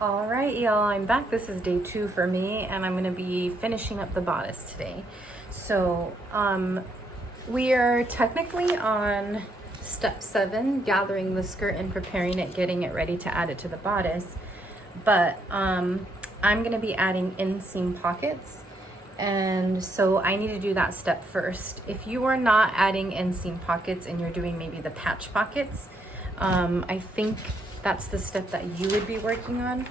All right, y'all, I'm back. This is day 2 for me, and I'm gonna be finishing up the bodice today. So, we are technically on step 7, gathering the skirt and preparing it, getting it ready to add it to the bodice. But I'm gonna be adding inseam pockets, and so I need to do that step first. If you are not adding inseam pockets and you're doing maybe the patch pockets, I think that's the step that you would be working on.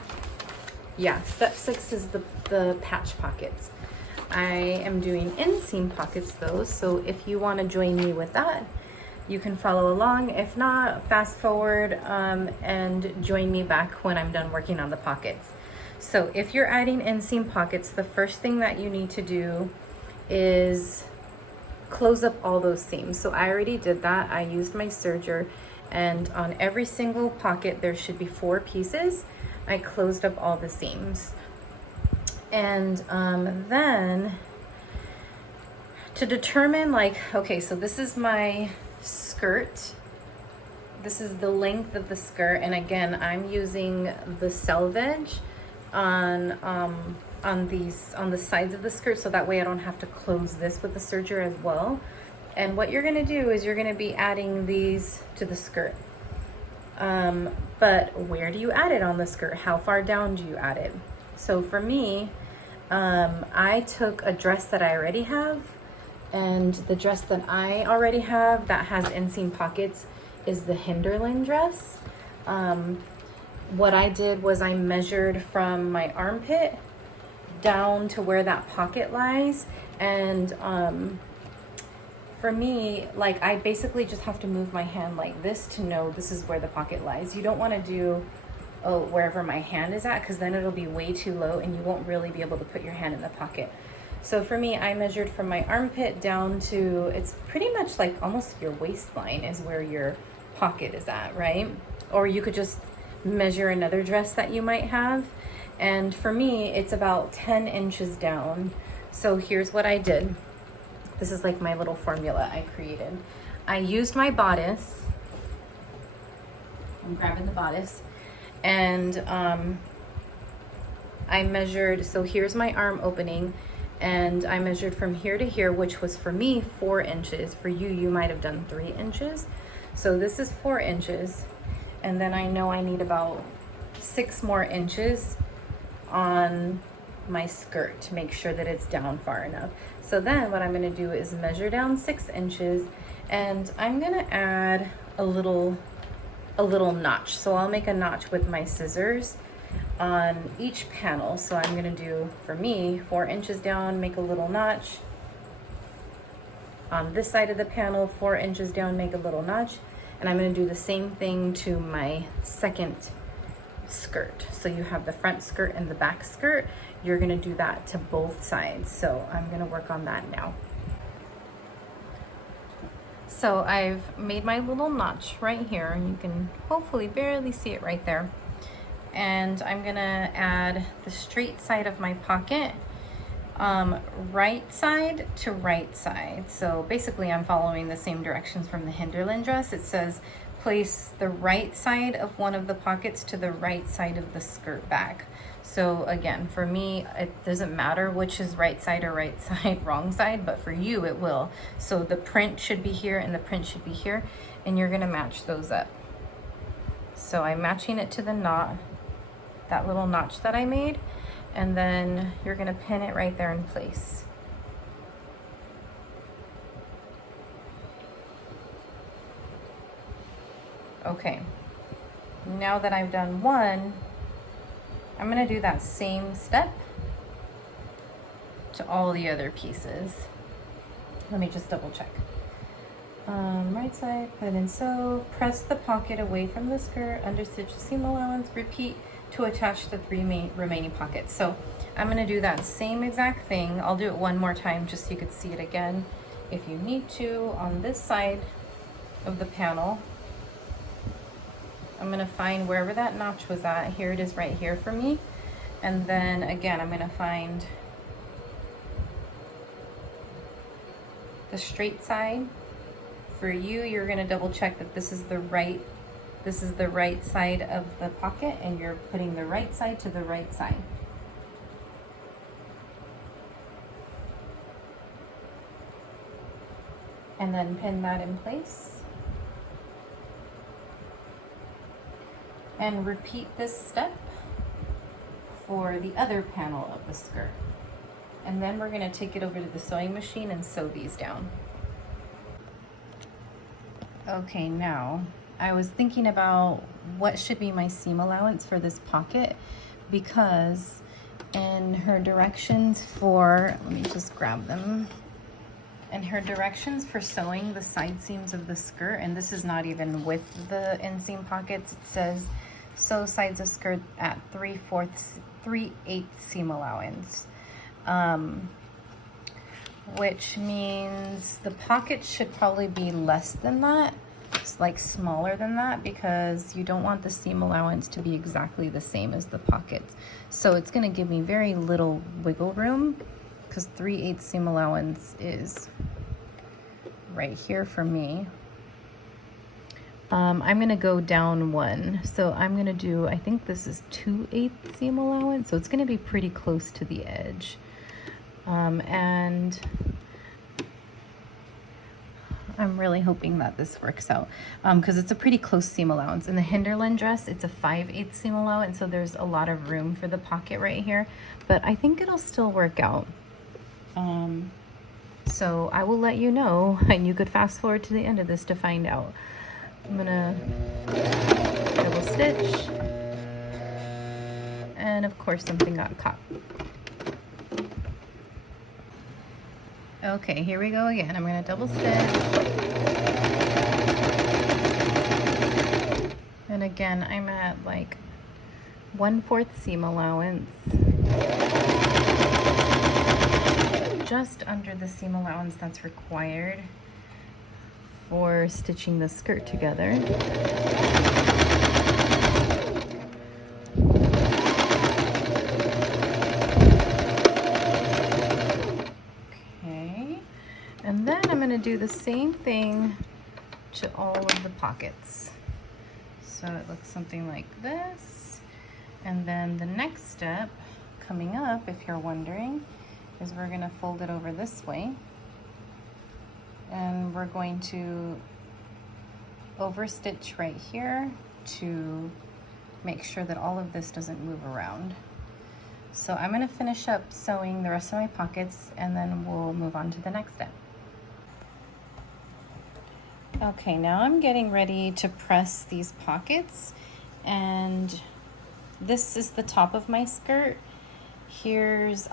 Yeah, step 6 is the patch pockets. I am doing inseam pockets though, so if you want to join me with that, you can follow along. If not, fast forward and join me back when I'm done working on the pockets. So if you're adding inseam pockets, the first thing that you need to do is close up all those seams. So I already did that. I used my serger, and on every single pocket there should be 4 pieces. I closed up all the seams. And then to determine, like, okay, so this is my skirt. This is the length of the skirt, and again, I'm using the selvage on the sides of the skirt, so that way I don't have to close this with the serger as well. And what you're gonna do is you're gonna be adding these to the skirt. But where do you add it on the skirt? How far down do you add it? So for me, I took a dress that I already have, and the dress that I already have that has inseam pockets is the Hinderland dress. What I did was I measured from my armpit down to where that pocket lies, and for me, like, I basically just have to move my hand like this to know this is where the pocket lies. You don't want to do wherever my hand is at, because then it'll be way too low and you won't really be able to put your hand in the pocket. So for me, I measured from my armpit down to, it's pretty much like almost your waistline is where your pocket is at, right? Or you could just measure another dress that you might have. And for me, it's about 10 inches down. So here's what I did. This is like my little formula I created. I used my bodice. I'm grabbing the bodice. And I measured, so here's my arm opening, and I measured from here to here, which was for me 4 inches. For you, you might have done 3 inches. So this is 4 inches. And then I know I need about 6 more inches on my skirt to make sure that it's down far enough. So then what I'm gonna do is measure down 6 inches, and I'm gonna add a little notch. So I'll make a notch with my scissors on each panel. So I'm gonna do, for me, 4 inches down, make a little notch. On this side of the panel, 4 inches down, make a little notch. And I'm gonna do the same thing to my second skirt. So you have the front skirt and the back skirt. You're gonna do that to both sides. So I'm gonna work on that now. So I've made my little notch right here, and you can hopefully barely see it right there. And I'm gonna add the straight side of my pocket, right side to right side. So basically I'm following the same directions from the Hinderland dress. It says place the right side of one of the pockets to the right side of the skirt back. So again, for me, it doesn't matter which is right side or right side, wrong side, but for you it will. So the print should be here and the print should be here, and you're gonna match those up. So I'm matching it to the knot, that little notch that I made, and then you're gonna pin it right there in place. Okay, now that I've done one, I'm gonna do that same step to all the other pieces. Let me just double check. Right side, put in sew, press the pocket away from the skirt, understitch the seam allowance, repeat to attach the 3 remaining pockets. So I'm gonna do that same exact thing. I'll do it one more time just so you could see it again if you need to. On this side of the panel, I'm gonna find wherever that notch was at. Here it is right here for me. And then again, I'm gonna find the straight side. For you, you're gonna double check that this is the right This is the right side of the pocket, and you're putting the right side to the right side. And then pin that in place. And repeat this step for the other panel of the skirt. And then we're gonna take it over to the sewing machine and sew these down. Okay, now I was thinking about what should be my seam allowance for this pocket, because in her directions for, let me just grab them. In her directions for sewing the side seams of the skirt, and this is not even with the inseam pockets, it says sew sides of skirt at 3/8 seam allowance. Which means the pocket should probably be less than that. It's like smaller than that, because you don't want the seam allowance to be exactly the same as the pockets. So it's gonna give me very little wiggle room, because 3/8 seam allowance is right here for me. I'm gonna go down one. So I'm gonna do, I think this is 2/8 seam allowance. So it's gonna be pretty close to the edge. And I'm really hoping that this works out, because it's a pretty close seam allowance. In the Hinderland dress, it's a 5/8 seam allowance, so there's a lot of room for the pocket right here, but I think it'll still work out. So I will let you know, and you could fast forward to the end of this to find out. I'm gonna double stitch, and of course something got caught. Okay, here we go again. I'm gonna double stitch. And again, I'm at like 1/4 seam allowance. Just under the seam allowance that's required for stitching the skirt together. And then I'm going to do the same thing to all of the pockets. So it looks something like this. And then the next step coming up, if you're wondering, is we're going to fold it over this way. And we're going to overstitch right here to make sure that all of this doesn't move around. So I'm going to finish up sewing the rest of my pockets, and then we'll move on to the next step. Okay, now I'm getting ready to press these pockets, and this is the top of my skirt. Here's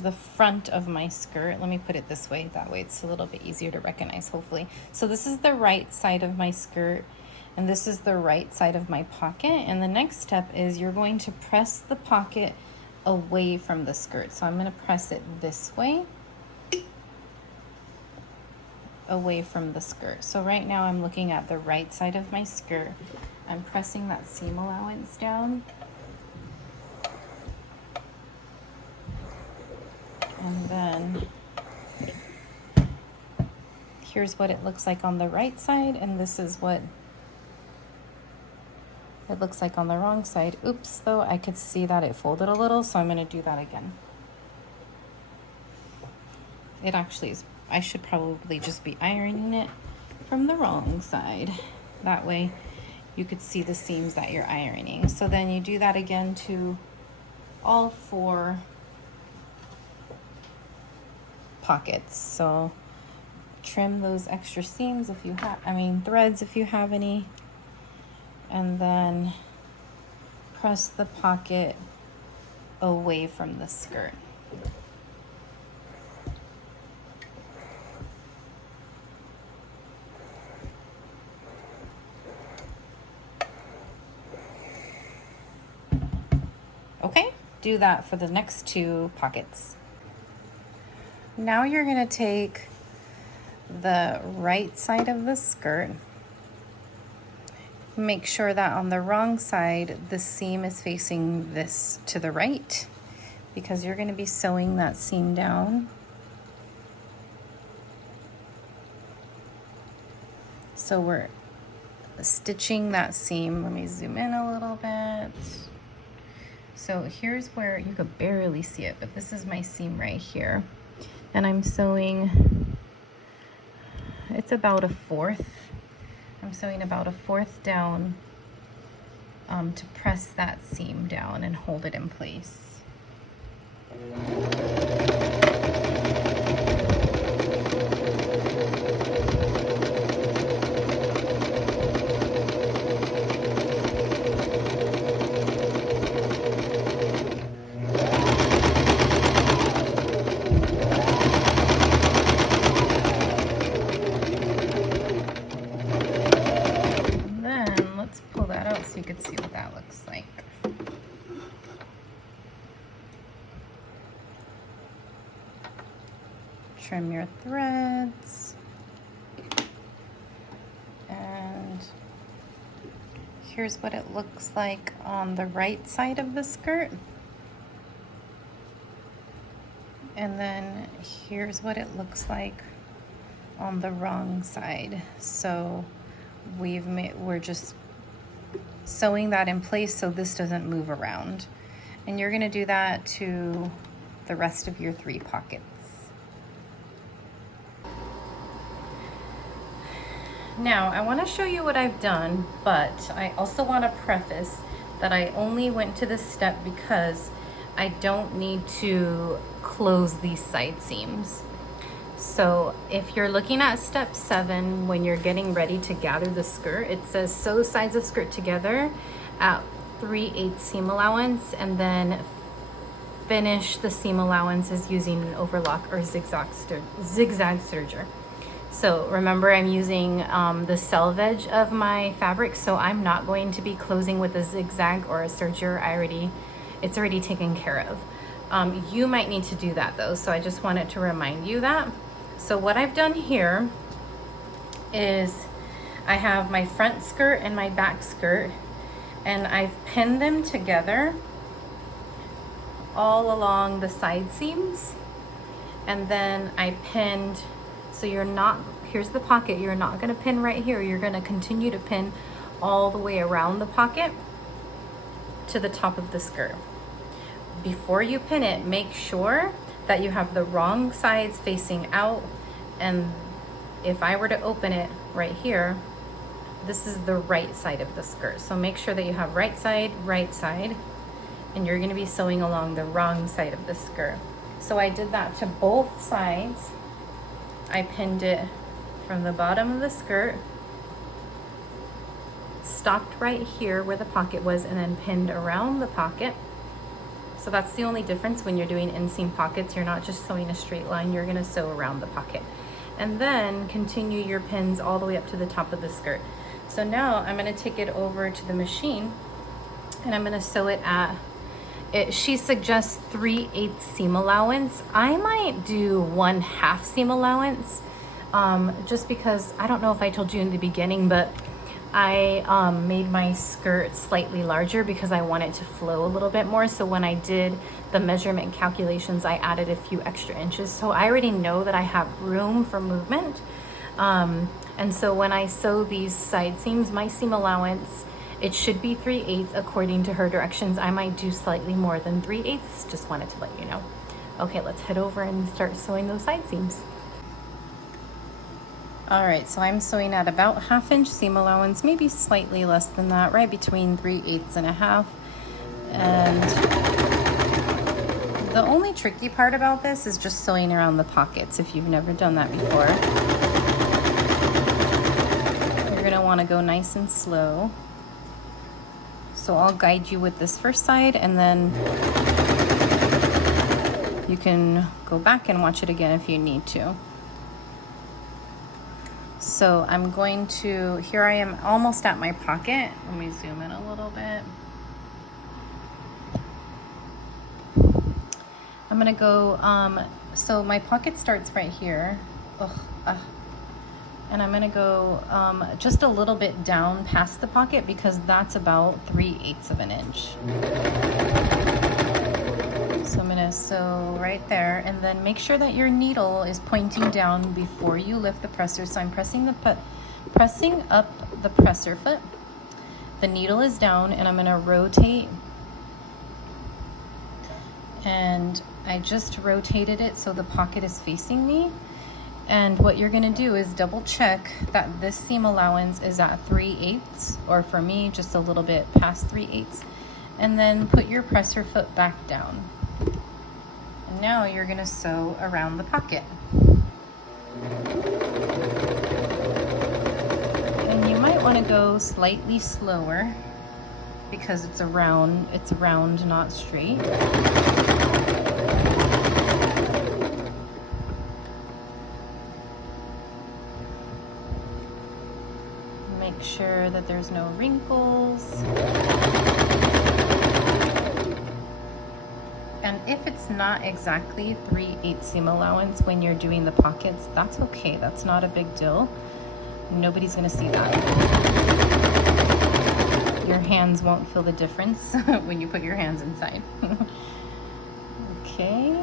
the front of my skirt. Let me put it this way, that way it's a little bit easier to recognize, hopefully. So this is the right side of my skirt, and this is the right side of my pocket. And the next step is you're going to press the pocket away from the skirt. So I'm going to press it this way, away from the skirt. So right now I'm looking at the right side of my skirt. I'm pressing that seam allowance down. And then here's what it looks like on the right side, and this is what it looks like on the wrong side. Oops, though, I could see that it folded a little, so I'm going to do that again. It actually is, I should probably just be ironing it from the wrong side. That way you could see the seams that you're ironing. So then you do that again to all 4 pockets. So trim those extra seams if you have, threads if you have any, and then press the pocket away from the skirt. Okay, do that for the next 2 pockets. Now you're going to take the right side of the skirt. Make sure that on the wrong side, the seam is facing this to the right, because you're going to be sewing that seam down. So we're stitching that seam. Let me zoom in a little bit. So here's where you could barely see it, but this is my seam right here. And I'm sewing, it's about a fourth. I'm sewing about a fourth down to press that seam down and hold it in place. So you could see what that looks like. Trim your threads. And here's what it looks like on the right side of the skirt. And then here's what it looks like on the wrong side. So we're just sewing that in place so this doesn't move around. And you're gonna do that to the rest of your 3 pockets. Now, I wanna show you what I've done, but I also wanna preface that I only went to this step because I don't need to close these side seams. So if you're looking at step 7, when you're getting ready to gather the skirt, it says sew sides of skirt together at 3/8 seam allowance, and then finish the seam allowances using an overlock or zigzag serger. So remember, I'm using the selvage of my fabric, so I'm not going to be closing with a zigzag or a serger. It's already taken care of. You might need to do that though, so I just wanted to remind you that. So what I've done here is I have my front skirt and my back skirt, and I've pinned them together all along the side seams. And then I pinned, so here's the pocket, you're not gonna pin right here, you're gonna continue to pin all the way around the pocket to the top of the skirt. Before you pin it, make sure that you have the wrong sides facing out, and if I were to open it right here, this is the right side of the skirt. So make sure that you have right side, and you're gonna be sewing along the wrong side of the skirt. So I did that to both sides. I pinned it from the bottom of the skirt, stopped right here where the pocket was, and then pinned around the pocket. So that's the only difference when you're doing inseam pockets. You're not just sewing a straight line, you're gonna sew around the pocket. And then continue your pins all the way up to the top of the skirt. So now I'm gonna take it over to the machine and I'm gonna sew it at, she suggests 3/8 seam allowance. I might do 1/2 seam allowance, just because, I don't know if I told you in the beginning, but I made my skirt slightly larger because I want it to flow a little bit more. So when I did the measurement calculations, I added a few extra inches. So I already know that I have room for movement. And so when I sew these side seams, my seam allowance, it should be 3/8 according to her directions. I might do slightly more than 3/8, just wanted to let you know. Okay, let's head over and start sewing those side seams. All right, so I'm sewing at about 1/2 inch seam allowance, maybe slightly less than that, right between 3/8 and 1/2. And the only tricky part about this is just sewing around the pockets. If you've never done that before, you're gonna wanna go nice and slow. So I'll guide you with this first side, and then you can go back and watch it again if you need to. So I'm going to, here I am almost at my pocket. Let me zoom in a little bit. I'm gonna go, so my pocket starts right here. And I'm gonna go just a little bit down past the pocket because that's about 3/8 of an inch. So I'm gonna sew right there, and then make sure that your needle is pointing down before you lift the presser. So I'm pressing the pressing up the presser foot. The needle is down and I'm gonna rotate, and I just rotated it so the pocket is facing me. And what you're gonna do is double check that this seam allowance is at 3/8, or for me, just a little bit past 3/8, and then put your presser foot back down. And now you're gonna sew around the pocket. And you might wanna go slightly slower because it's round, not straight. Make sure that there's no wrinkles. And if it's not exactly 3/8 seam allowance when you're doing the pockets, that's okay. That's not a big deal. Nobody's gonna see that. Your hands won't feel the difference when you put your hands inside. Okay.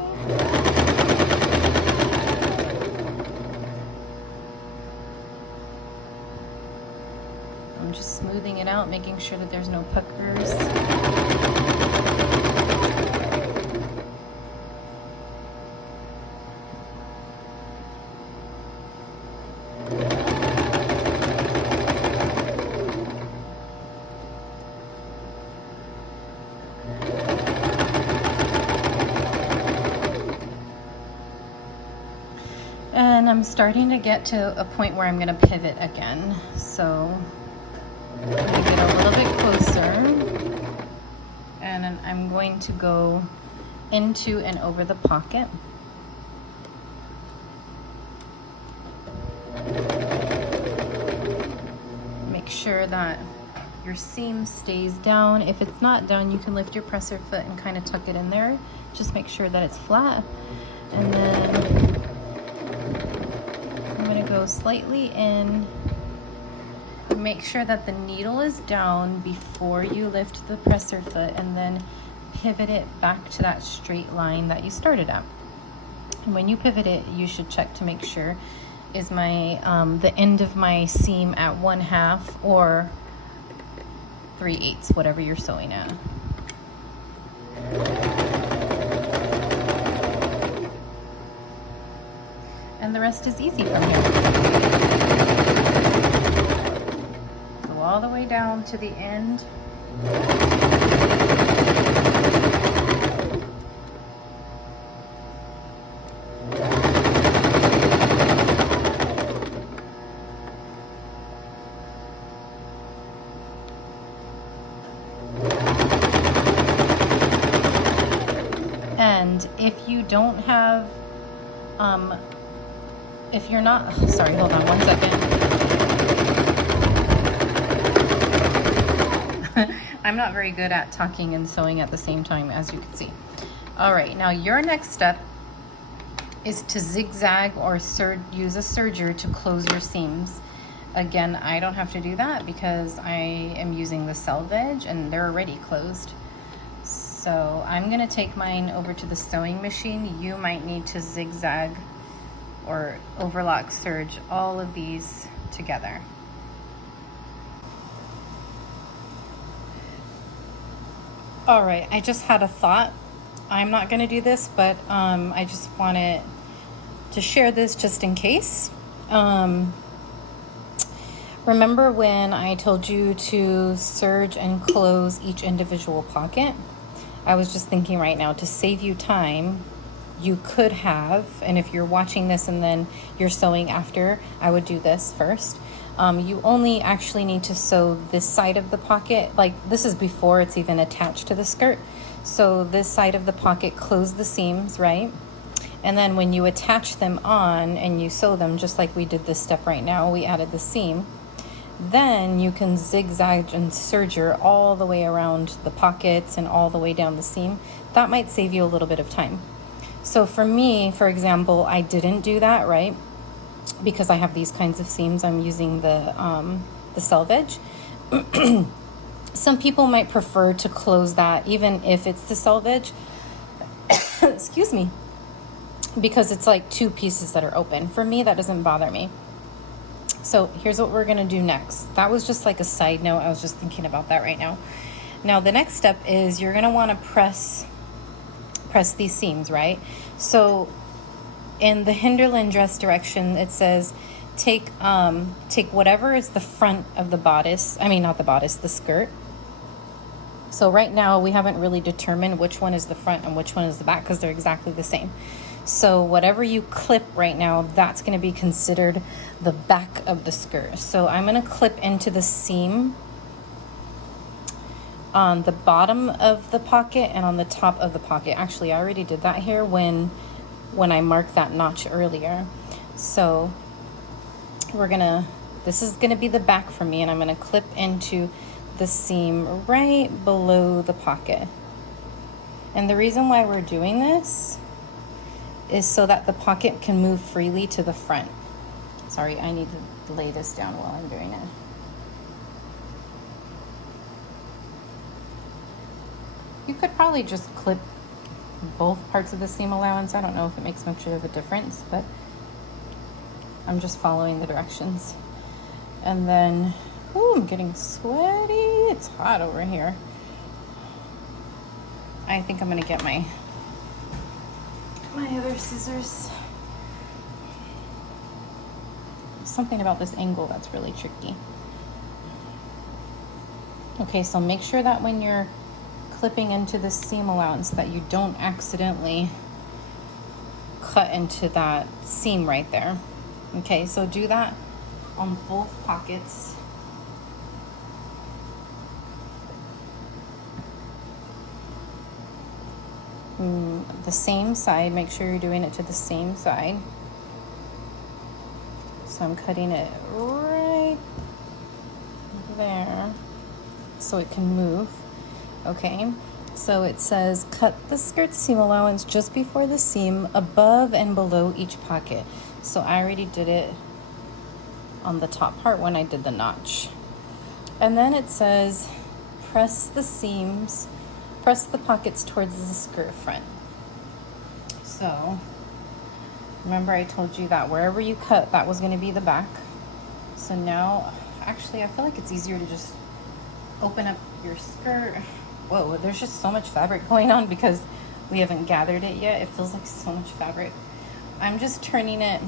I'm just smoothing it out, making sure that there's no puckers. And I'm starting to get to a point where I'm going to pivot again. So I'm going to get a little bit closer, and then I'm going to go into and over the pocket. Make sure that your seam stays down. If it's not down, you can lift your presser foot and kind of tuck it in there. Just make sure that it's flat. And then I'm going to go slightly in. Make sure that the needle is down before you lift the presser foot, and then pivot it back to that straight line that you started at. And when you pivot it, you should check to make sure, is my the end of my seam at 1/2 or 3/8, whatever you're sewing at. And the rest is easy from here. Go all the way down to the end. And if you don't have, if you're not, sorry, hold on one second. I'm not very good at talking and sewing at the same time, as you can see. All right, now your next step is to zigzag or use a serger to close your seams. Again, I don't have to do that because I am using the selvage and they're already closed. So I'm gonna take mine over to the sewing machine. You might need to zigzag or overlock serge all of these together. All right, I just had a thought. I'm not gonna do this, but I just wanted to share this just in case. Remember when I told you to serge and close each individual pocket? I was just thinking right now, to save you time, you could have, and if you're watching this and then you're sewing after, I would do this first. You only actually need to sew this side of the pocket, like this is before it's even attached to the skirt. So this side of the pocket, close the seams, right? And then when you attach them on and you sew them, just like we did this step right now, we added the seam. Then you can zigzag and serger all the way around the pockets and all the way down the seam. That might save you a little bit of time. So for me, for example, I didn't do that, right? Because I have these kinds of seams, I'm using the selvage. Some people might prefer to close that even if it's the selvage. Excuse me. Because it's like two pieces that are open. For me, that doesn't bother me. So here's what we're gonna do next. That was just like a side note. I was just thinking about that right now. Now the next step is you're gonna wanna press these seams, right? So in the Hinderland dress direction, it says take whatever is the front of the bodice, I mean not the bodice, the skirt. So right now we haven't really determined which one is the front and which one is the back because they're exactly the same. So whatever you clip right now, that's going to be considered the back of the skirt. So I'm going to clip into the seam on the bottom of the pocket and on the top of the pocket. Actually, I already did that here when I marked that notch earlier. So this is gonna be the back for me, and I'm gonna clip into the seam right below the pocket. And the reason why we're doing this is so that the pocket can move freely to the front. Sorry, I need to lay this down while I'm doing it. You could probably just clip both parts of the seam allowance. I don't know if it makes much of a difference, but I'm just following the directions. And then, ooh, I'm getting sweaty. It's hot over here. I think I'm gonna get my other scissors. Something about this angle that's really tricky. Okay, so make sure that when you're clipping into the seam allowance that you don't accidentally cut into that seam right there. Okay, so do that on both pockets. The same side, make sure you're doing it to the same side. So I'm cutting it right there so it can move. Okay, so it says cut the skirt seam allowance just before the seam above and below each pocket. So I already did it on the top part when I did the notch. And then it says press the pockets towards the skirt front. So remember I told you that wherever you cut, that was going to be the back. So now, actually I feel like it's easier to just open up your skirt. Whoa, there's just so much fabric going on because we haven't gathered it yet. It feels like so much fabric. I'm just turning it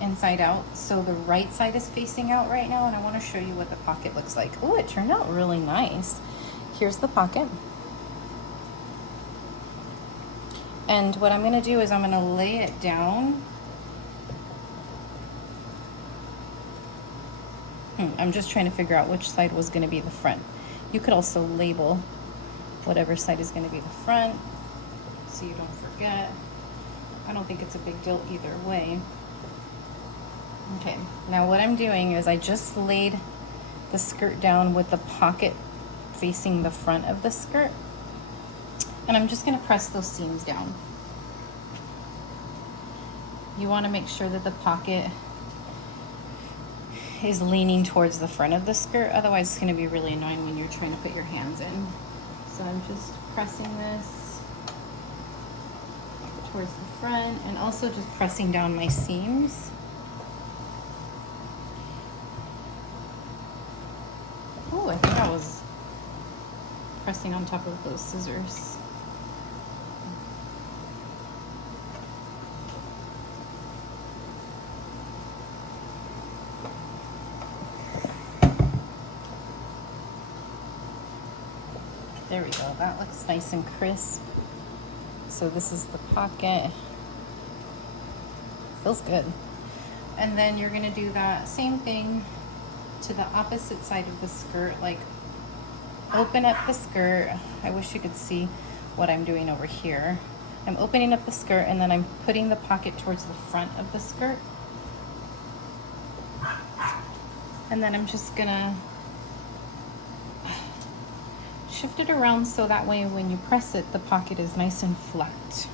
inside out so the right side is facing out right now, and I want to show you what the pocket looks like. Oh, it turned out really nice. Here's the pocket. And what I'm going to do is I'm going to lay it down. I'm just trying to figure out which side was going to be the front. You could also label whatever side is going to be the front so you don't forget. I don't think it's a big deal either way. Okay, now what I'm doing is I just laid the skirt down with the pocket facing the front of the skirt, and I'm just going to press those seams down. You want to make sure that the pocket is leaning towards the front of the skirt, otherwise it's going to be really annoying when you're trying to put your hands in. So I'm just pressing this towards the front and also just pressing down my seams. Oh, I think I was pressing on top of those scissors. There we go, that looks nice and crisp. So this is the pocket. Feels good. And then you're gonna do that same thing to the opposite side of the skirt, like open up the skirt. I wish you could see what I'm doing over here. I'm opening up the skirt and then I'm putting the pocket towards the front of the skirt. And then I'm just gonna shift it around so that way when you press it, the pocket is nice and flat.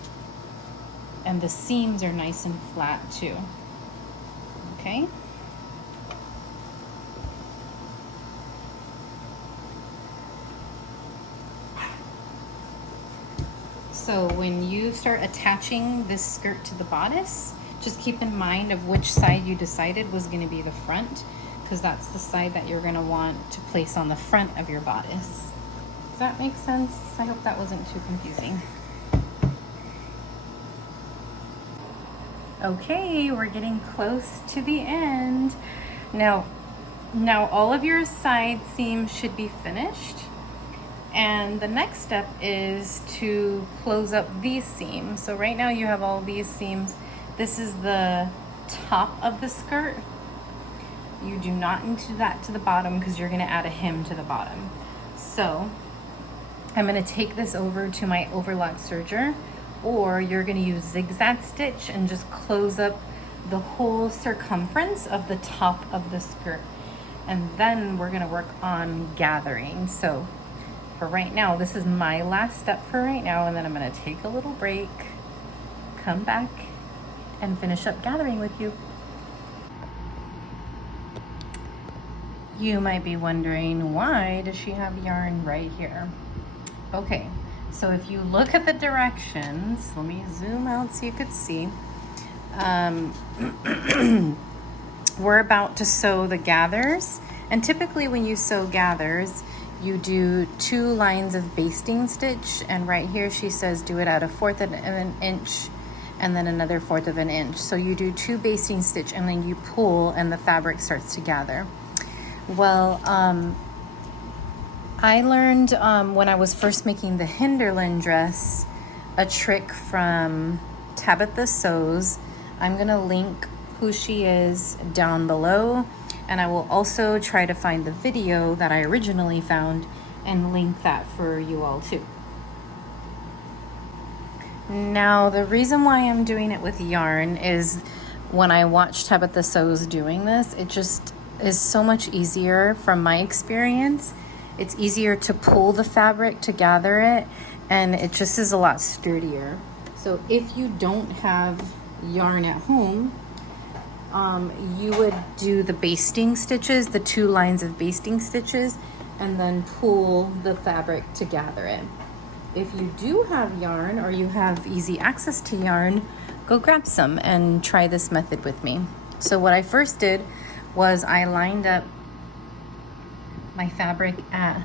And the seams are nice and flat too. Okay? So when you start attaching this skirt to the bodice, Just keep in mind of which side you decided was going to be the front, because that's the side that you're going to want to place on the front of your bodice. Does that make sense? I hope that wasn't too confusing. Okay, we're getting close to the end. Now all of your side seams should be finished. And the next step is to close up these seams. So right now you have all these seams. This is the top of the skirt. You do not need to do that to the bottom because you're gonna add a hem to the bottom. So I'm gonna take this over to my overlock serger, or you're gonna use zigzag stitch and just close up the whole circumference of the top of the skirt. And then we're gonna work on gathering. So for right now, this is my last step for right now, and then I'm gonna take a little break, come back, and finish up gathering with you. You might be wondering, why does she have yarn right here? Okay, so if you look at the directions, let me zoom out so you could see. We're about to sew the gathers, and typically when you sew gathers, you do 2 lines of basting stitch, and right here she says do it at 1/4 of an inch and then another 1/4 of an inch. So you do 2 basting stitch and then you pull and the fabric starts to gather. Well, I learned when I was first making the Hinderland dress a trick from Tabitha Sews. I'm gonna link who she is down below, and I will also try to find the video that I originally found and link that for you all too. Now, the reason why I'm doing it with yarn is when I watch Tabitha Sews doing this, it just is so much easier from my experience. It's easier to pull the fabric to gather it, and it just is a lot sturdier. So if you don't have yarn at home, you would do the basting stitches, the 2 lines of basting stitches, and then pull the fabric to gather it. If you do have yarn, or you have easy access to yarn, go grab some and try this method with me. So what I first did was I lined up my fabric at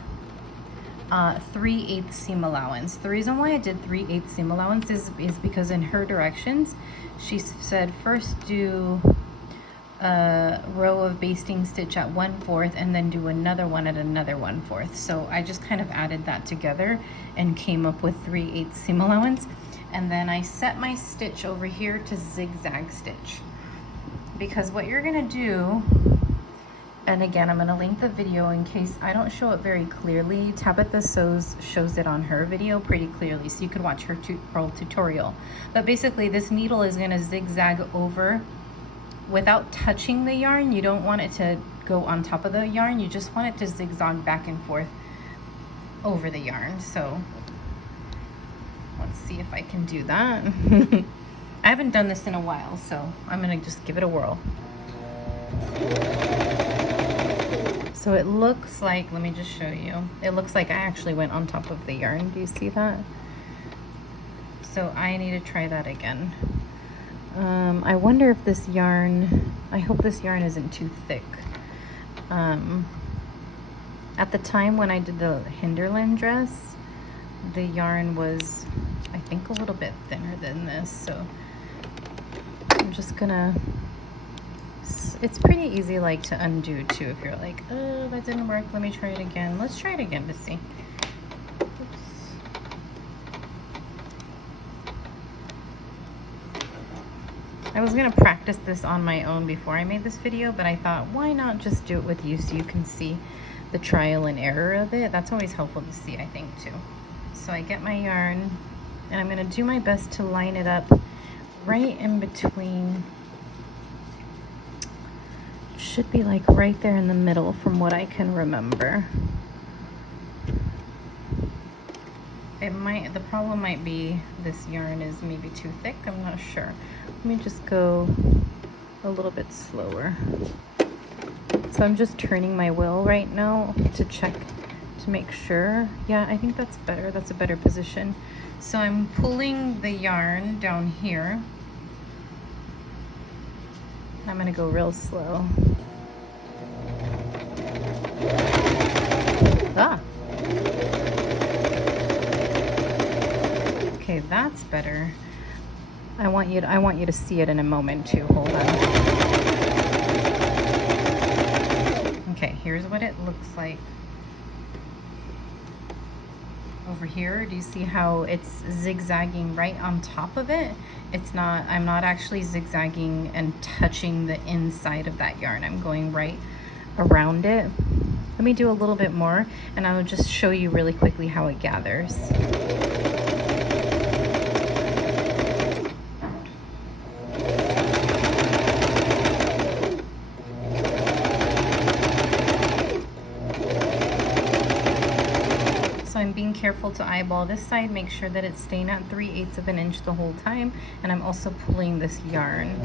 3/8 seam allowance. The reason why I did 3/8 seam allowance is because in her directions, she said first do a row of basting stitch at 1/4 and then do another one at another 1/4. So I just kind of added that together and came up with 3/8 seam allowance. And then I set my stitch over here to zigzag stitch, because what you're gonna do, and again, I'm gonna link the video in case I don't show it very clearly. Tabitha Sews shows it on her video pretty clearly, so you could watch her tutorial. But basically, this needle is gonna zigzag over without touching the yarn. You don't want it to go on top of the yarn. You just want it to zigzag back and forth over the yarn. So let's see if I can do that. I haven't done this in a while, so I'm gonna just give it a whirl. So it looks like, let me just show you. It looks like I actually went on top of the yarn. Do you see that? So I need to try that again. I wonder if this yarn, I hope this yarn isn't too thick. At the time when I did the Hinderland dress, the yarn was, I think, a little bit thinner than this. So I'm just gonna, it's pretty easy like to undo too if you're like, oh, that didn't work, let me try it again. Let's try it again to see. I was gonna practice this on my own before I made this video, but I thought, why not just do it with you so you can see the trial and error of it. That's always helpful to see, I think, too. So I get my yarn, and I'm gonna do my best to line it up right in between. Should be like right there in the middle from what I can remember. It might, the problem might be this yarn is maybe too thick, I'm not sure. Let me just go a little bit slower. So I'm just turning my wheel right now to check, to make sure. Yeah, I think that's better, that's a better position. So I'm pulling the yarn down here, I'm gonna go real slow. Ah. Okay, that's better. I want you to see it in a moment too. Hold on. Okay, here's what it looks like. Over here, do you see how it's zigzagging right on top of it? It's not, I'm not actually zigzagging and touching the inside of that yarn. I'm going right around it. Let me do a little bit more and I will just show you really quickly how it gathers. So I'm being careful to eyeball this side, make sure that it's staying at 3/8 of an inch the whole time, and I'm also pulling this yarn.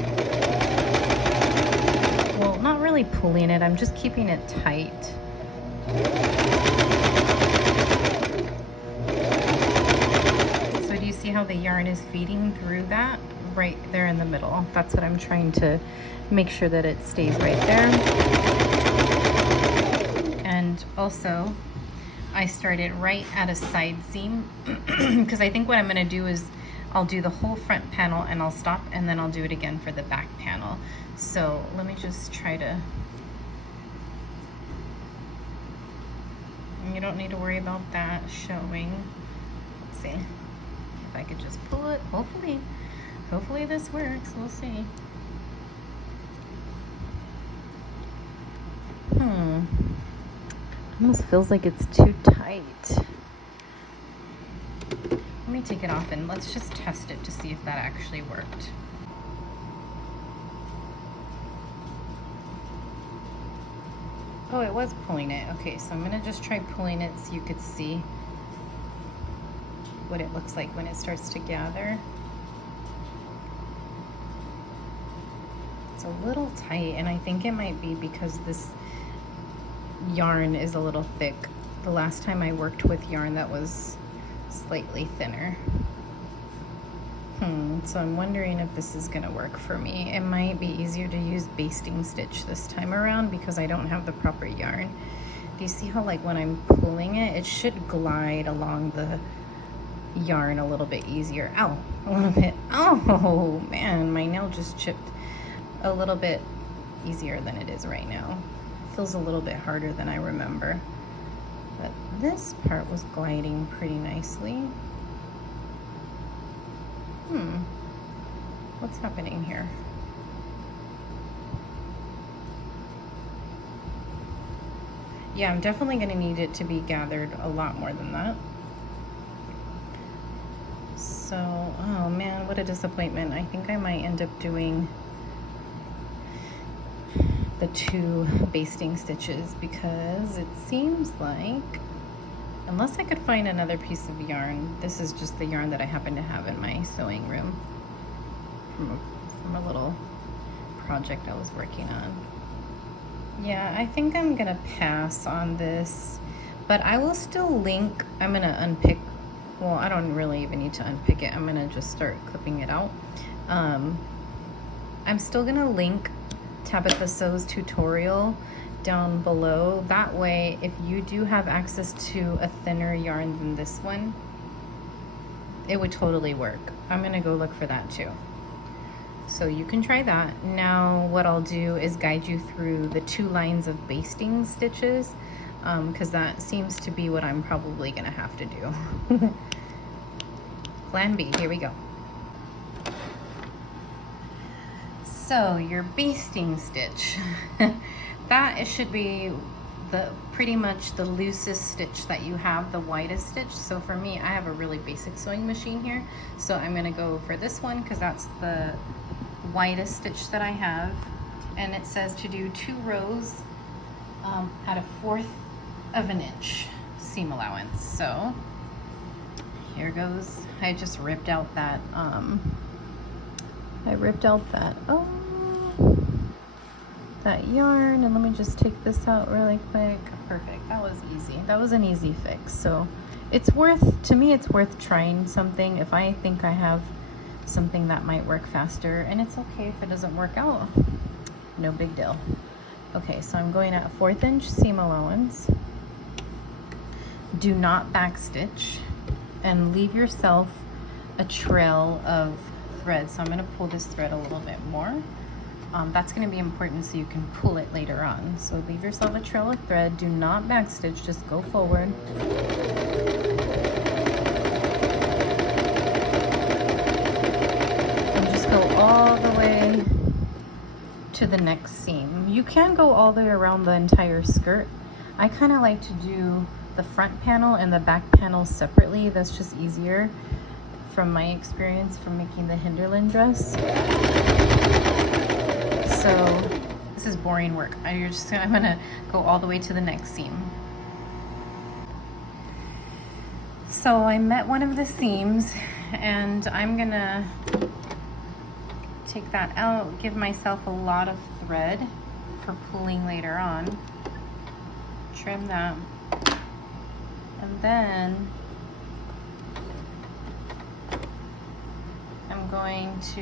Well, not really pulling it, I'm just keeping it tight. So do you see how the yarn is feeding through that? Right there in the middle. That's what I'm trying to make sure that it stays right there. And also, I started right at a side seam because I think what I'm going to do is I'll do the whole front panel and I'll stop and then I'll do it again for the back panel. So let me just try to, you don't need to worry about that showing. Let's see if I could just pull it. Hopefully this works. We'll see. Almost feels like it's too tight. Let me take it off and let's just test it to see if that actually worked. Oh, it was pulling it. Okay, so I'm gonna just try pulling it so you could see what it looks like when it starts to gather. It's a little tight and I think it might be because this yarn is a little thick. The last time I worked with yarn that was slightly thinner. So I'm wondering if this is gonna work for me. It might be easier to use basting stitch this time around because I don't have the proper yarn. Do you see how like when I'm pulling it, it should glide along the yarn a little bit easier. Ow, a little bit. Oh man, my nail just chipped. A little bit easier than it is right now. Feels a little bit harder than I remember. But this part was gliding pretty nicely. What's happening here? Yeah, I'm definitely going to need it to be gathered a lot more than that. So, oh man, what a disappointment. I think I might end up doing the 2 basting stitches because it seems like, unless I could find another piece of yarn, this is just the yarn that I happen to have in my sewing room from a little project I was working on. Yeah, I think I'm gonna pass on this, but I will still link. I'm gonna unpick, well, I don't really even need to unpick it. I'm gonna just start clipping it out. I'm still gonna link Tabitha Sew's tutorial down below. That way, if you do have access to a thinner yarn than this one, it would totally work. I'm gonna go look for that too. So you can try that. Now what I'll do is guide you through the 2 lines of basting stitches because that seems to be what I'm probably gonna have to do. Plan B, here we go. So your basting stitch, that it should be the pretty much the loosest stitch that you have, the widest stitch. So for me, I have a really basic sewing machine here, so I'm gonna go for this one because that's the widest stitch that I have, and it says to do 2 rows at a 1/4 of an inch seam allowance. So here goes. I just ripped out that that yarn, and let me just take this out really quick. Perfect. That was easy. That was an easy fix. So it's worth, to me, it's worth trying something if I think I have something that might work faster, and it's okay if it doesn't work out. no big deal. Okay, so I'm going at 1/4 inch seam allowance. Do not backstitch and leave yourself a trail of thread. So I'm going to pull this thread a little bit more. That's going to be important so you can pull it later on. So leave yourself a trail of thread. Do not backstitch, just go forward. And just go all the way to the next seam. You can go all the way around the entire skirt. I kind of like to do the front panel and the back panel separately. That's just easier from my experience from making the Hinderland dress. So this is boring work. I'm gonna go all the way to the next seam. So I met one of the seams and I'm gonna take that out, give myself a lot of thread for pulling later on. Trim that. And then I'm going to,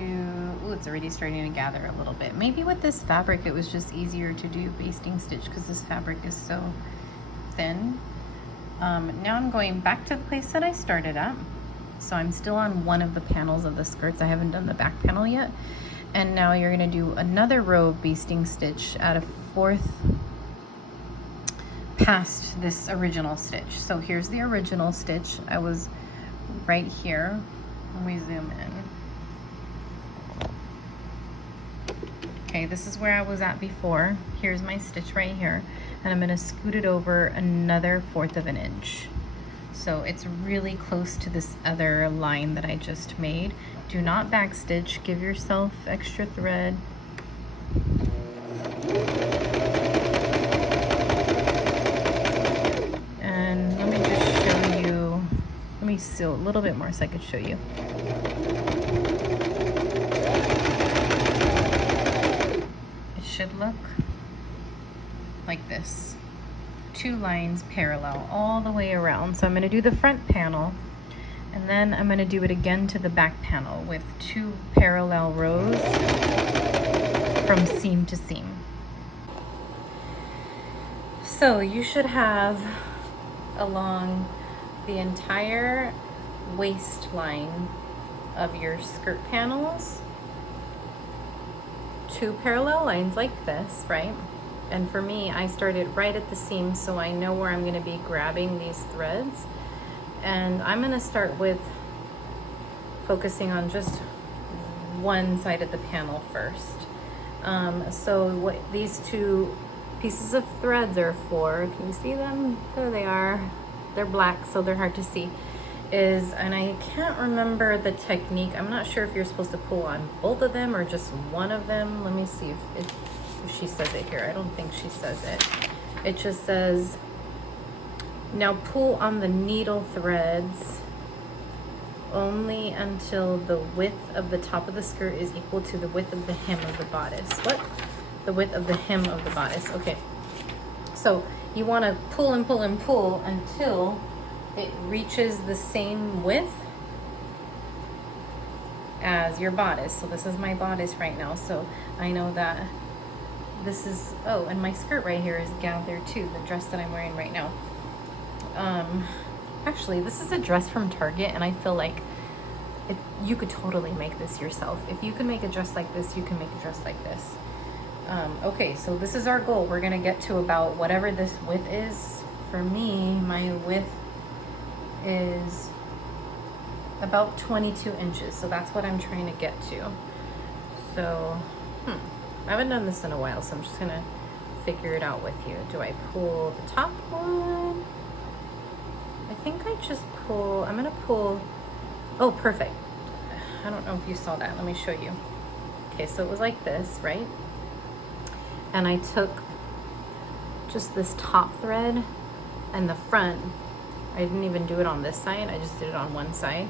ooh, it's already starting to gather a little bit. Maybe with this fabric it was just easier to do basting stitch because this fabric is so thin. Now I'm going back to the place that I started at. So I'm still on one of the panels of the skirts. I haven't done the back panel yet. And now you're gonna do another row of basting stitch at a 4th past this original stitch. So here's the original stitch. I was right here. Let me zoom in. Okay, this is where I was at before. Here's my stitch right here. And I'm gonna scoot it over another 1/4 of an inch. So it's really close to this other line that I just made. Do not backstitch, give yourself extra thread. And let me just show you, let me seal a little bit more so I could show you. It should look like this. 2 lines parallel all the way around. So I'm going to do the front panel and then I'm going to do it again to the back panel with 2 parallel rows from seam to seam. So you should have along the entire waistline of your skirt panels 2 parallel lines like this, right? And for me, I started right at the seam, so I know where I'm going to be grabbing these threads. And I'm going to start with focusing on just one side of the panel first. So what these 2 pieces of threads are for, can you see them? There they are. They're black, so they're hard to see. And I can't remember the technique. I'm not sure if you're supposed to pull on both of them or just one of them. Let me see if she says it here. I don't think she says it. It just says, now pull on the needle threads only until the width of the top of the skirt is equal to the width of the hem of the bodice. What? The width of the hem of the bodice. Okay. So you want to pull and pull and pull until it reaches the same width as your bodice. So this is my bodice right now. So I know that this is, oh, and my skirt right here is gathered too, the dress that I'm wearing right now. Actually, this is a dress from Target, and I feel like you could totally make this yourself. If you can make a dress like this, you can make a dress like this. Okay, so this is our goal. We're gonna get to about whatever this width is. For me, my width is about 22 inches, so that's what I'm trying to get to. So, I haven't done this in a while, so I'm just gonna figure it out with you. Do I pull the top one? I think I just pull, I'm gonna pull, oh, perfect. I don't know if you saw that, let me show you. Okay, so it was like this, right? And I took just this top thread and the front. I didn't even do it on this side, I just did it on one side.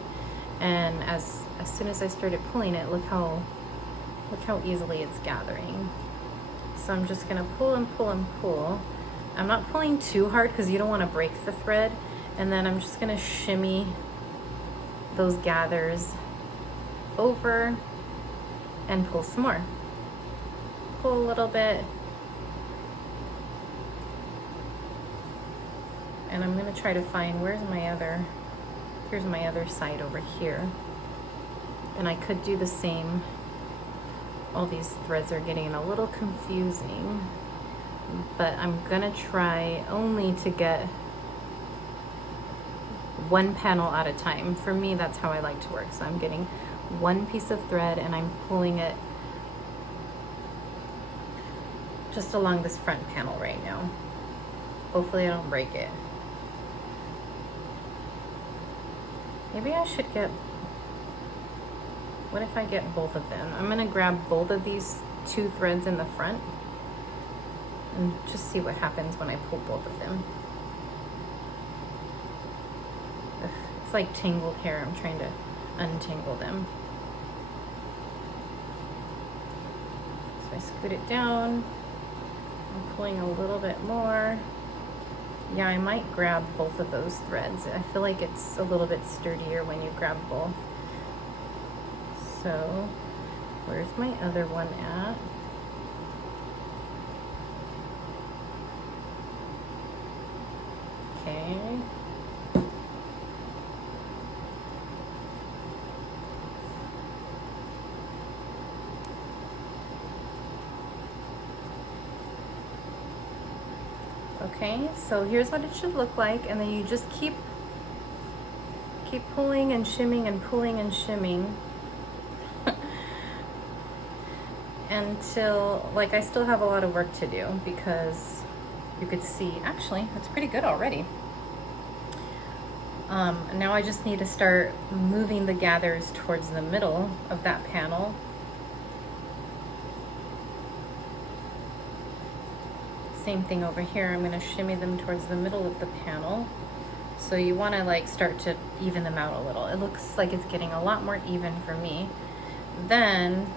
And as soon as I started pulling it, look how easily it's gathering. So I'm just gonna pull and pull and pull. I'm not pulling too hard because you don't want to break the thread. And then I'm just gonna shimmy those gathers over and pull some more. pull a little bit. And I'm gonna try to find, here's my other side over here. And I could do the same. All these threads are getting a little confusing, but I'm gonna try only to get one panel at a time. For me, that's how I like to work. So I'm getting one piece of thread and I'm pulling it just along this front panel right now. Hopefully I don't break it. Maybe I should get, what if I get both of them? I'm gonna grab both of these two threads in the front and just see what happens when I pull both of them. Ugh, it's like tangled hair. I'm trying to untangle them. So I scoot it down. I'm pulling a little bit more. Yeah, I might grab both of those threads. I feel like it's a little bit sturdier when you grab both. So, where's my other one at? Okay. Okay, so here's what it should look like, and then you just keep pulling and shimming and pulling and shimming until, like, I still have a lot of work to do because you could see, actually, it's pretty good already. Now I just need to start moving the gathers towards the middle of that panel. Same thing over here. I'm going to shimmy them towards the middle of the panel. So you want to like start to even them out a little. It looks like it's getting a lot more even for me. Then,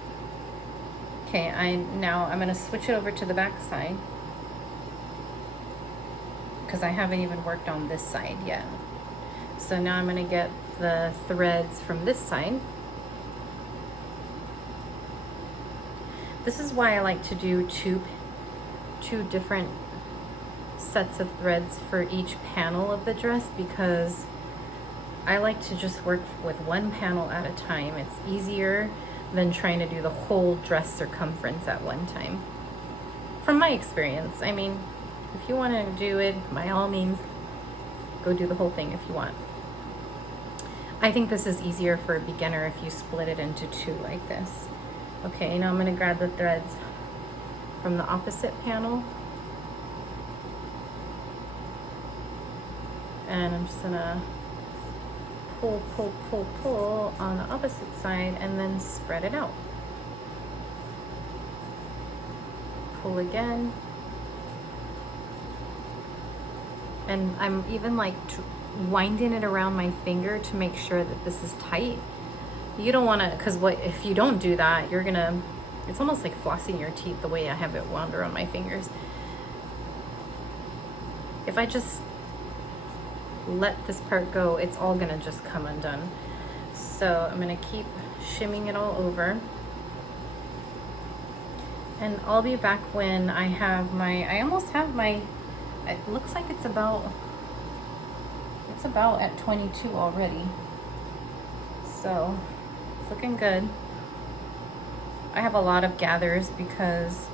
okay, I'm going to switch it over to the back side because I haven't even worked on this side yet. So now I'm going to get the threads from this side. This is why I like to do two different sets of threads for each panel of the dress, because I like to just work with one panel at a time. It's easier than trying to do the whole dress circumference at one time. From my experience, I mean, if you want to do it, by all means, go do the whole thing if you want. I think this is easier for a beginner if you split it into two like this. Okay, now I'm going to grab the threads from the opposite panel, and I'm just gonna pull on the opposite side and then spread it out. Pull again, and I'm even like winding it around my finger to make sure that this is tight. You don't want to, because if you don't do that, you're gonna, it's almost like flossing your teeth the way I have it wound around my fingers. If I just let this part go, it's all gonna just come undone. So I'm gonna keep shimming it all over. And I'll be back when I have I almost have my, it looks like it's about at 22 already. So it's looking good. I have a lot of gathers because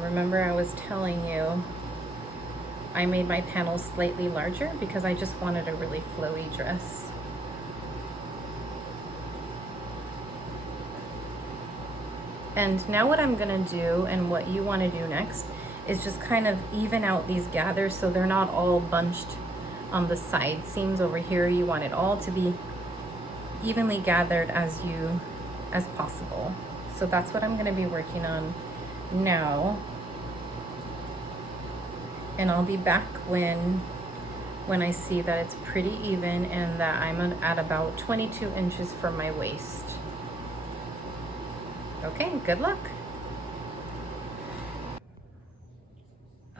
remember I was telling you I made my panels slightly larger because I just wanted a really flowy dress. And now what I'm gonna do, and what you wanna do next, is just kind of even out these gathers so they're not all bunched on the side seams over here. You want it all to be evenly gathered as possible. So that's what I'm going to be working on now. And I'll be back when I see that it's pretty even and that I'm at about 22 inches from my waist. Okay, good luck.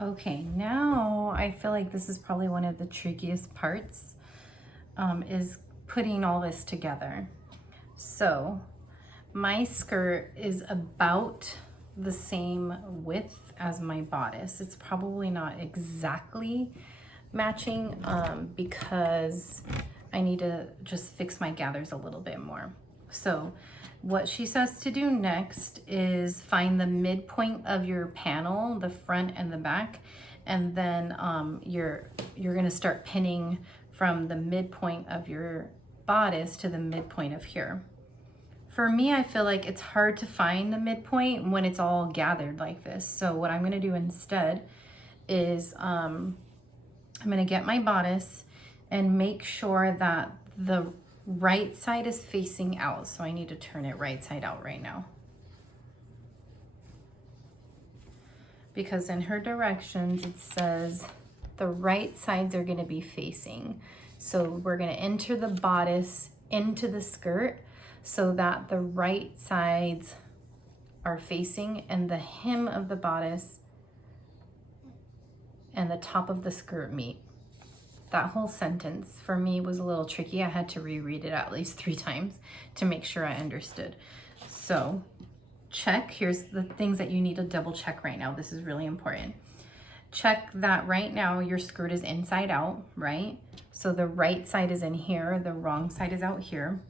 Okay, now I feel like this is probably one of the trickiest parts, is putting all this together. So my skirt is about the same width as my bodice. It's probably not exactly matching because I need to just fix my gathers a little bit more. So what she says to do next is find the midpoint of your panel, the front and the back, and then you're gonna start pinning from the midpoint of your bodice to the midpoint of here. For me, I feel like it's hard to find the midpoint when it's all gathered like this. So what I'm gonna do instead is I'm gonna get my bodice and make sure that the right side is facing out. So I need to turn it right side out right now. Because in her directions, it says the right sides are gonna be facing. So we're gonna enter the bodice into the skirt so that the right sides are facing and the hem of the bodice and the top of the skirt meet. That whole sentence for me was a little tricky. I had to reread it at least 3 times to make sure I understood. So check, here's the things that you need to double check right now. This is really important. Check that right now your skirt is inside out, right? So the right side is in here, the wrong side is out here.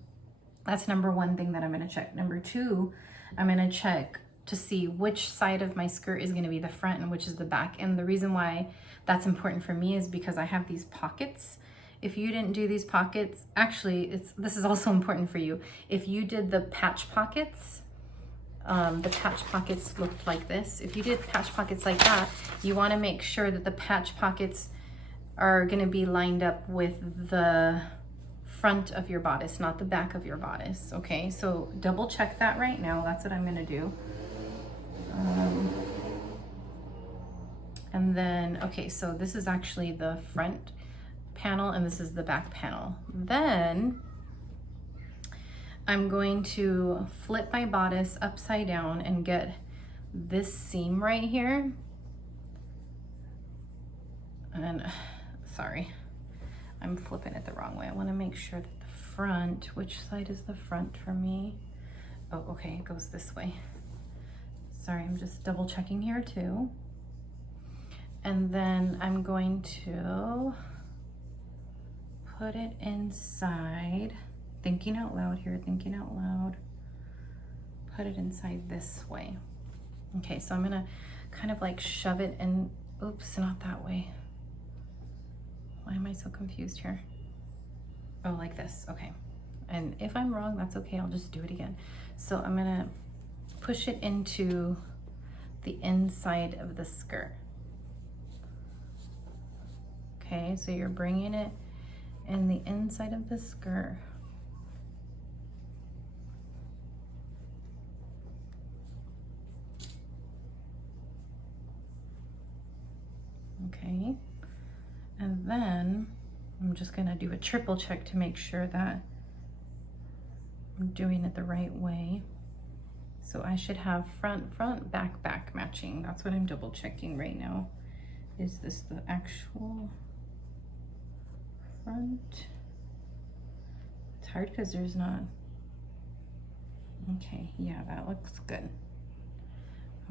That's number 1 thing that I'm gonna check. Number 2, I'm gonna check to see which side of my skirt is gonna be the front and which is the back. And the reason why that's important for me is because I have these pockets. If you didn't do these pockets, actually, this is also important for you. If you did the patch pockets looked like this. If you did patch pockets like that, you wanna make sure that the patch pockets are gonna be lined up with the front of your bodice, not the back of your bodice, okay? So double check that right now. That's what I'm gonna do. And then, okay, so this is actually the front panel and this is the back panel. Then I'm going to flip my bodice upside down and get this seam right here. And sorry, I'm flipping it the wrong way. I want to make sure that the front, which side is the front for me? Oh, okay, it goes this way. Sorry, I'm just double checking here too. And then I'm going to put it inside, thinking out loud here, thinking out loud. Put it inside this way. Okay, so I'm gonna kind of like shove it in, oops, not that way. Why am I so confused here? Oh, like this, okay. And if I'm wrong, that's okay, I'll just do it again. So I'm gonna push it into the inside of the skirt. Okay, so you're bringing it in the inside of the skirt. Okay, and then I'm just gonna do a triple check to make sure that I'm doing it the right way. So I should have front, front, back, back matching. That's what I'm double checking right now. Is this the actual front? It's hard because there's not, okay, yeah, that looks good.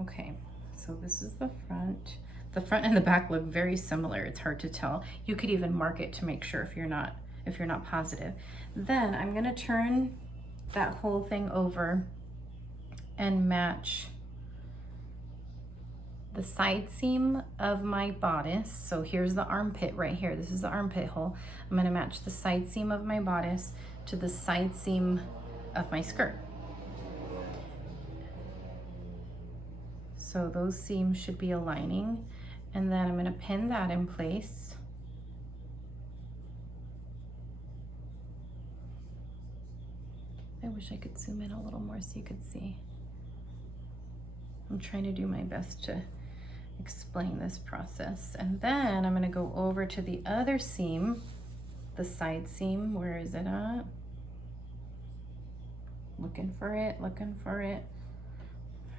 Okay, so this is the front. The front and the back look very similar. It's hard to tell. You could even mark it to make sure if you're not positive. Then I'm gonna turn that whole thing over and match the side seam of my bodice. So here's the armpit right here. This is the armpit hole. I'm gonna match the side seam of my bodice to the side seam of my skirt. So those seams should be aligning. And then I'm gonna pin that in place. I wish I could zoom in a little more so you could see. I'm trying to do my best to explain this process. And then I'm gonna go over to the other seam, the side seam. Where is it at? Looking for it, looking for it.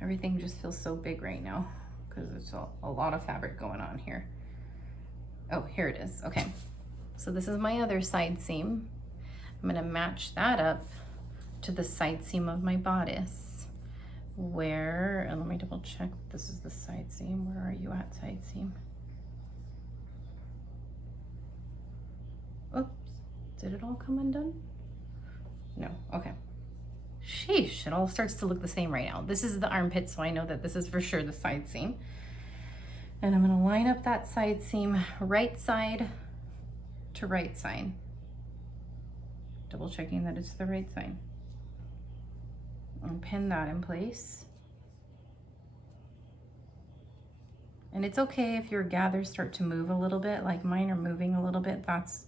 Everything just feels so big right now because there's a lot of fabric going on here. Oh, here it is, okay. So this is my other side seam. I'm gonna match that up to the side seam of my bodice. where, and let me double check, this is the side seam. Where are you at, side seam? Oops, did it all come undone? No, okay. Sheesh, it all starts to look the same right now. This is the armpit, so I know that this is for sure the side seam. And I'm gonna line up that side seam right side to right side. Double checking that it's the right side. And pin that in place. And it's okay if your gathers start to move a little bit, like mine are moving a little bit, that's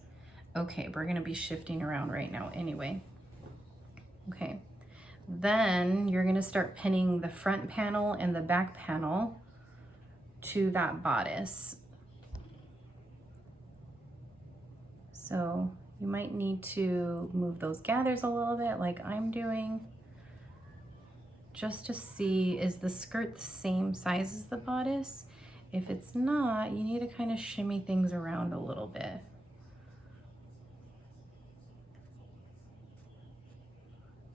okay. We're gonna be shifting around right now anyway. Okay, then you're gonna start pinning the front panel and the back panel to that bodice. So you might need to move those gathers a little bit like I'm doing, just to see, is the skirt the same size as the bodice? If it's not, you need to kind of shimmy things around a little bit.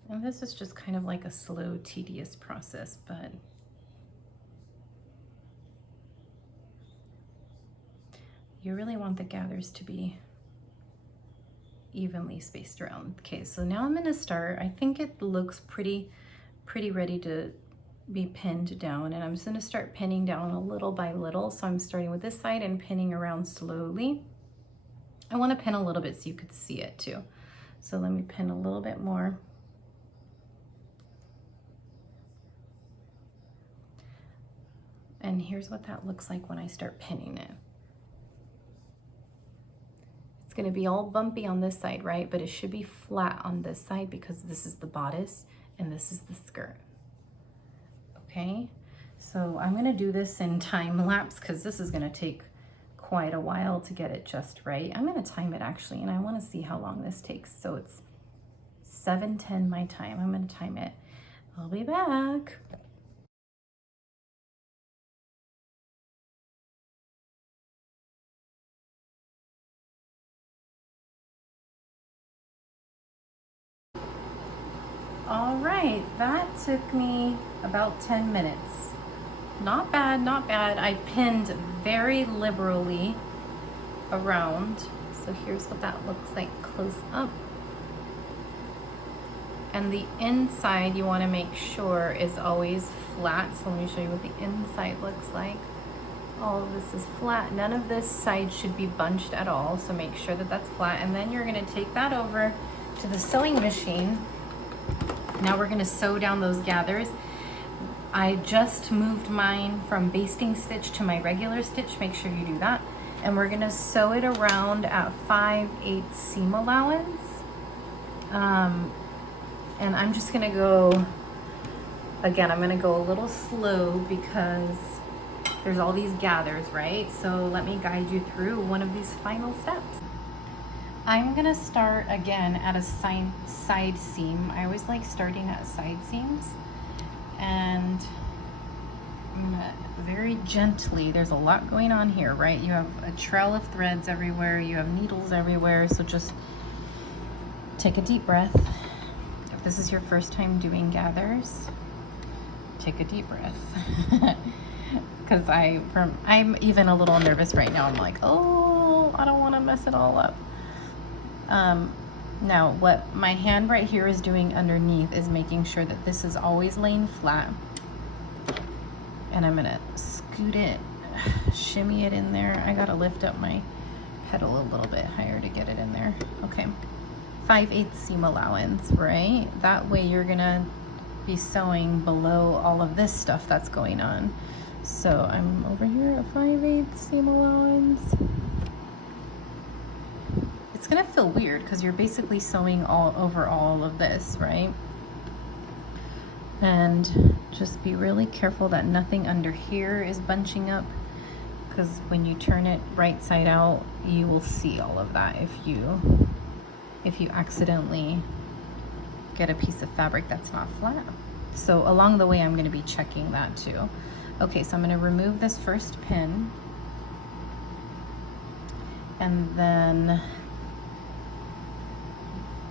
And this is just kind of like a slow, tedious process, but you really want the gathers to be evenly spaced around. Okay, so now I'm gonna start. I think it looks pretty ready to be pinned down, and I'm just gonna start pinning down a little by little. So I'm starting with this side and pinning around slowly. I wanna pin a little bit so you could see it too. So let me pin a little bit more. And here's what that looks like when I start pinning it. It's gonna be all bumpy on this side, right? But it should be flat on this side because this is the bodice and this is the skirt. Okay, so I'm gonna do this in time lapse because this is gonna take quite a while to get it just right. I'm gonna time it actually, and I wanna see how long this takes. So it's 7:10 my time. I'm gonna time it. I'll be back. All right, that took me about 10 minutes. Not bad, not bad. I pinned very liberally around. So here's what that looks like close up. And the inside you want to make sure is always flat. So let me show you what the inside looks like. All of this is flat. None of this side should be bunched at all. So make sure that that's flat. And then you're going to take that over to the sewing machine. Now we're going to sew down those gathers. I just moved mine from basting stitch to my regular stitch. Make sure you do that. And we're going to sew it around at 5/8 seam allowance. And I'm just going to go, again, I'm going to go a little slow because there's all these gathers, right? So let me guide you through one of these final steps. I'm gonna start again at a side seam. I always like starting at side seams. And I'm gonna very gently, there's a lot going on here, right? You have a trail of threads everywhere, you have needles everywhere, so just take a deep breath. If this is your first time doing gathers, take a deep breath. Because I'm even a little nervous right now. I'm like, oh, I don't wanna mess it all up. Now what my hand right here is doing underneath is making sure that this is always laying flat, and I'm gonna scoot it, shimmy it in there. I gotta lift up my pedal a little bit higher to get it in there. Okay, 5/8 seam allowance, right? That way you're gonna be sewing below all of this stuff that's going on. So I'm over here at 5/8 seam allowance. It's gonna feel weird because you're basically sewing all over all of this, right? And just be really careful that nothing under here is bunching up, because when you turn it right side out, you will see all of that if you accidentally get a piece of fabric that's not flat. So along the way, I'm gonna be checking that too. Okay, so I'm gonna remove this first pin, and then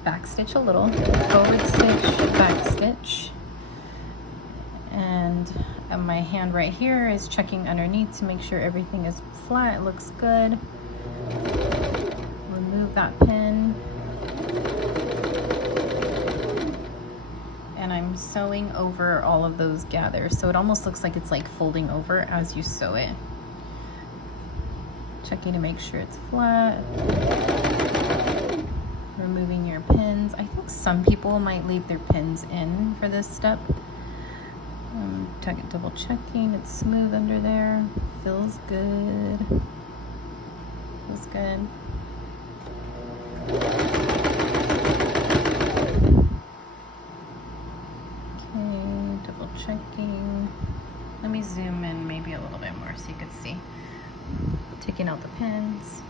back stitch a little, forward stitch, back stitch, And my hand right here is checking underneath to make sure everything is flat. It looks good. Remove that pin. And I'm sewing over all of those gathers, so it almost looks like it's like folding over as you sew it. Checking to make sure it's flat. Removing your pins. I think some people might leave their pins in for this step. Double checking, it's smooth under there. Feels good. Feels good. Double checking. Let me zoom in maybe a little bit more so you can see. Taking out the pins.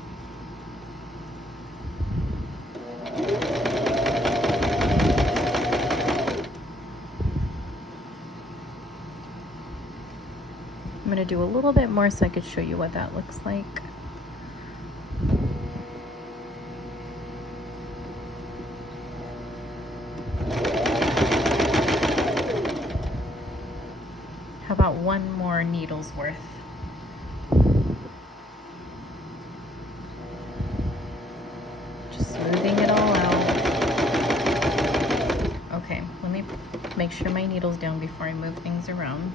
I'm going to do a little bit more so I could show you what that looks like. How about one more needle's worth? Just smoothing it all out. Okay, let me make sure my needle's down before I move things around.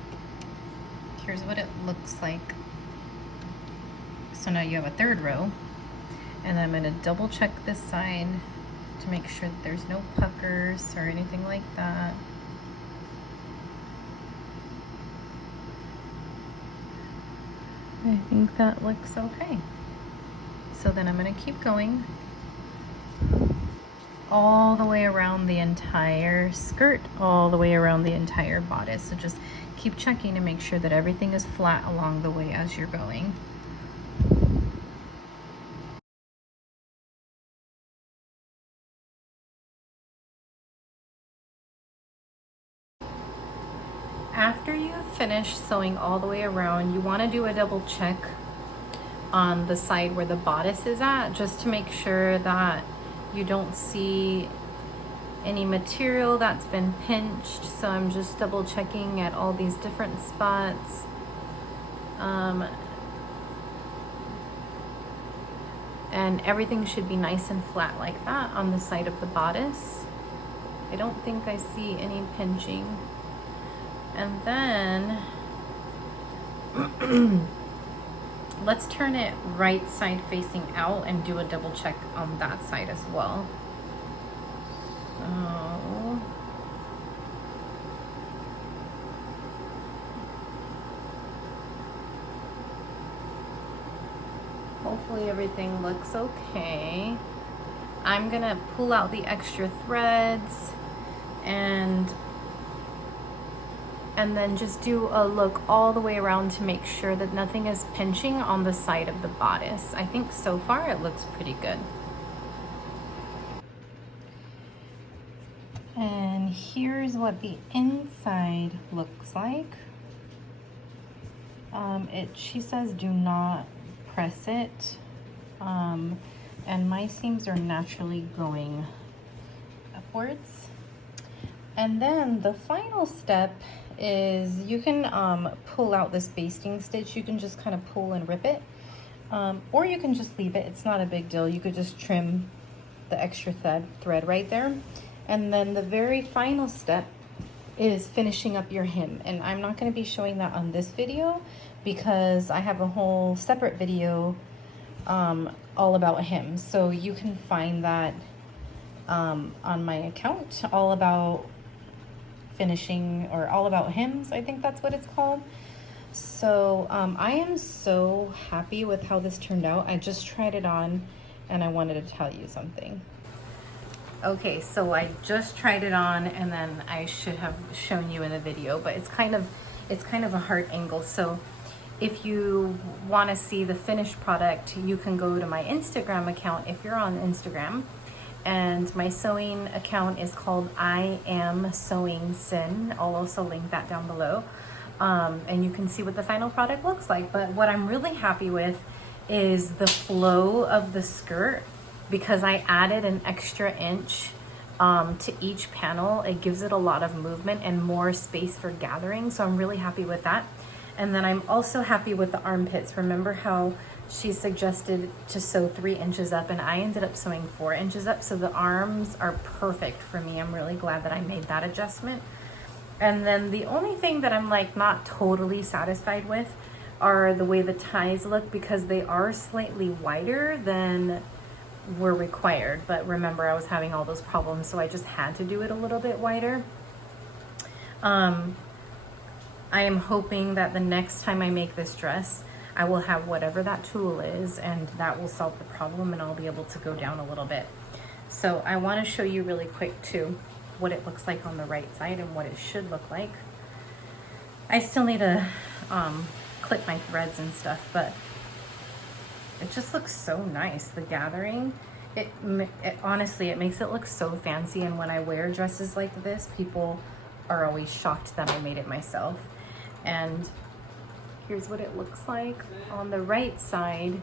Here's what it looks like. So now you have a third row, and I'm going to double check this side to make sure that there's no puckers or anything like that. I think that looks okay. So then I'm going to keep going all the way around the entire skirt, all the way around the entire bodice. So just keep checking to make sure that everything is flat along the way as you're going. After you finish sewing all the way around, you want to do a double check on the side where the bodice is at, just to make sure that you don't see any material that's been pinched. So I'm just double checking at all these different spots. And everything should be nice and flat like that on the side of the bodice. I don't think I see any pinching. And then let's turn it right side facing out and do a double check on that side as well. So hopefully everything looks okay. I'm gonna pull out the extra threads and then just do a look all the way around to make sure that nothing is pinching on the side of the bodice. I think so far it looks pretty good. And here's what the inside looks like. She says do not press it. And my seams are naturally going upwards. And then the final step is you can pull out this basting stitch. You can just kind of pull and rip it, or you can just leave it. It's not a big deal. You could just trim the extra thread right there. And then the very final step is finishing up your hem. And I'm not going to be showing that on this video because I have a whole separate video all about hems. So you can find that on my account, all about finishing, or all about hems, I think that's what it's called. So I am so happy with how this turned out. I just tried it on and I wanted to tell you something. Okay, so I just tried it on and then I should have shown you in the video, but it's kind of a hard angle. So if you want to see the finished product, you can go to my Instagram account if you're on Instagram. And my sewing account is called I Am Sewing Sin. I'll also link that down below. And you can see what the final product looks like. But what I'm really happy with is the flow of the skirt, because I added an extra inch to each panel. It gives it a lot of movement and more space for gathering. So I'm really happy with that. And then I'm also happy with the armpits. Remember how she suggested to sew 3 inches up, and I ended up sewing 4 inches up. So the arms are perfect for me. I'm really glad that I made that adjustment. And then the only thing that I'm like not totally satisfied with are the way the ties look, because they are slightly wider than were required. But remember, I was having all those problems, so I just had to do it a little bit wider. I am hoping that the next time I make this dress, I will have whatever that tool is, and that will solve the problem, and I'll be able to go down a little bit. So I want to show you really quick too what it looks like on the right side and what it should look like. I still need to clip my threads and stuff, but it just looks so nice. The gathering, it honestly, it makes it look so fancy. And when I wear dresses like this, people are always shocked that I made it myself. And here's what it looks like on the right side.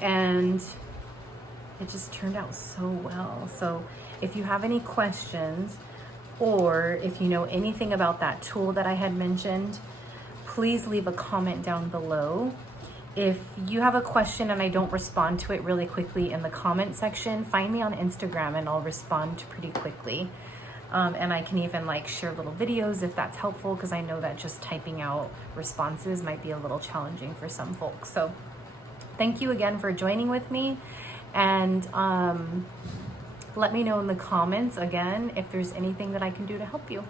And it just turned out so well. So if you have any questions, or if you know anything about that tool that I had mentioned, please leave a comment down below. If you have a question and I don't respond to it really quickly in the comment section, find me on Instagram and I'll respond pretty quickly. And I can even like share little videos if that's helpful, because I know that just typing out responses might be a little challenging for some folks. So thank you again for joining with me, and let me know in the comments again if there's anything that I can do to help you.